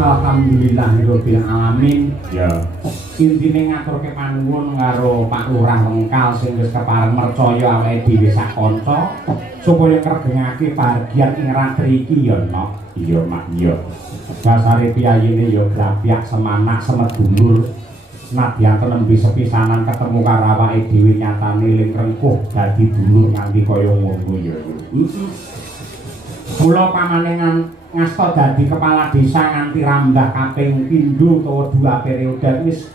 Alhamdulillahirabbil alamin. Ya. Intine ngaturke panuwun karo Pak Lurah Wengkal sing wis kepareng mercaya awake dhewe sak kanca supaya kregengake bahagian ing ratri iki ya, Nok. Iya, Mak, iya. Dasare piyayine ya grapyak semanak semedulur. Nadyan nembe sepisanan ketemu karo awake dhewe nyatane ling rengkuh dadi dulur nganti kaya ngono ya. Mula pamanengan ngasta dadi kepala desa nganti rambah kaping pindho utawa 2 periode wis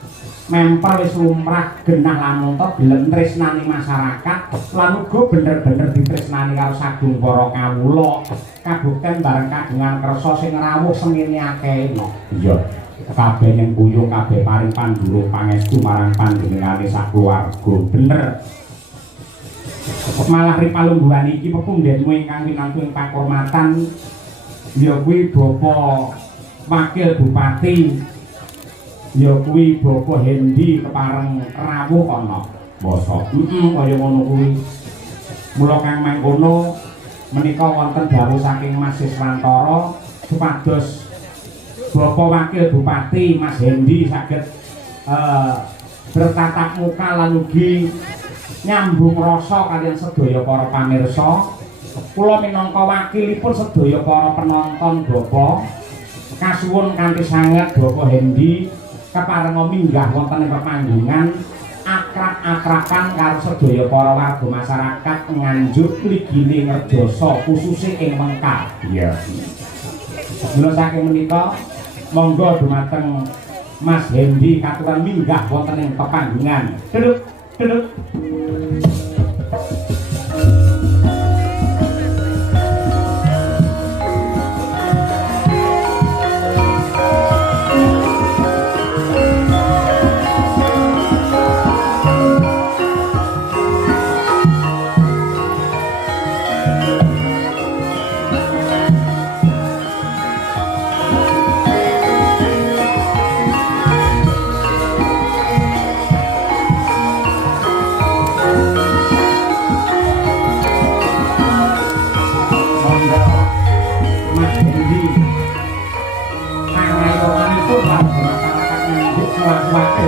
mempel wis lumrah genah lamun to gelem tresnani masyarakat lan uga bener-bener ditresnani karo sagung para kawula kabukten bareng kagungan kersa sing rawuh semene akeh. Iya. Kabeh ning buyung kabeh paring pandhurung pangestu marang panjenengane sakeluarga. Bener. Malah ripalungguhan iki pepundhenmu ingkang winangku ing pakurmatan ya kuwi Bapak Wakil Bupati, ya kuwi Bapak Hendi kepareng rawuh ana. Basa. Kaya ngono kuwi. Mula kang mangkono menika wonten dawuh saking Mas Siswantara supados Bapak Wakil Bupati Mas Hendi saged bertatap muka lan ugi nyambung rasa kaliyan sedaya para pamirsa. Kula minangka wakilipun sedaya para penonton Bapak kasuwun kanthi sanget Bapak Hendi keparenga minggah wonten ing pepanggungan akrab-akraban karo sedaya para warga masyarakat Nganjuk mligine Ngerjoso khususe ing Mengkal. Iya. Mula saking menika monggo dumateng Mas Hendi katuran minggah wonten ing pepanggungan. Duduk. Wakil